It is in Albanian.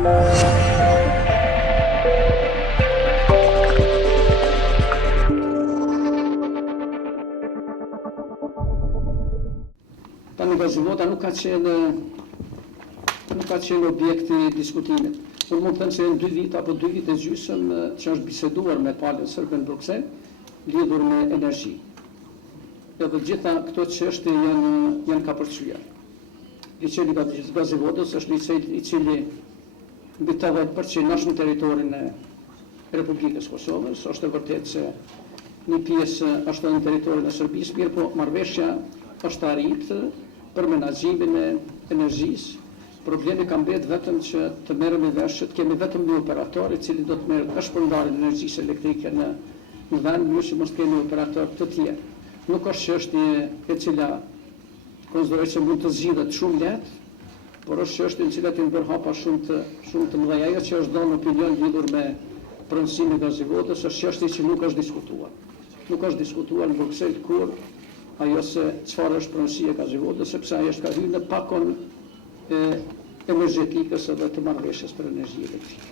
Tani Gazivota nuk ka qenë objekti i diskutimit. Unë mund të thënë se në 2 vite apo 2 vite gjysëm që është biseduar me palën sërbe në Bruxelles lidhur me energji. Edhe gjitha këto çështje janë kapërcyer. Licei Gazivotës është licej i cili mbi 80% është në territorin e Republikës Kosovës, është e vërtetë se një pjesë është në territorin e Serbisë, mirë po marrëveshja është arritë për menaxhimin e energjisë. Problemi ka mbetë vetëm që të merremi vesh që të kemi vetëm një operator i cili do të merr është përndarjen e energjisë elektrike në vend, që mos kemi operator të tjerë. Nuk është çështje e cila konsideroj se mund të zgjidhet shumë lehtë, por është çështje në cilat janë bërë hapa shumë të mëdha. Ajo që është dhënë opinion lidhur me pronësimin e Gazivotës është çështje që nuk është diskutuar. Nuk është diskutuar në Bruxelles kur ajo se çfarë është pronësia e Gazivotës, sepse ajo është ka hyrë në pakon energjetikës edhe të marrëveshjes për energji elektrike.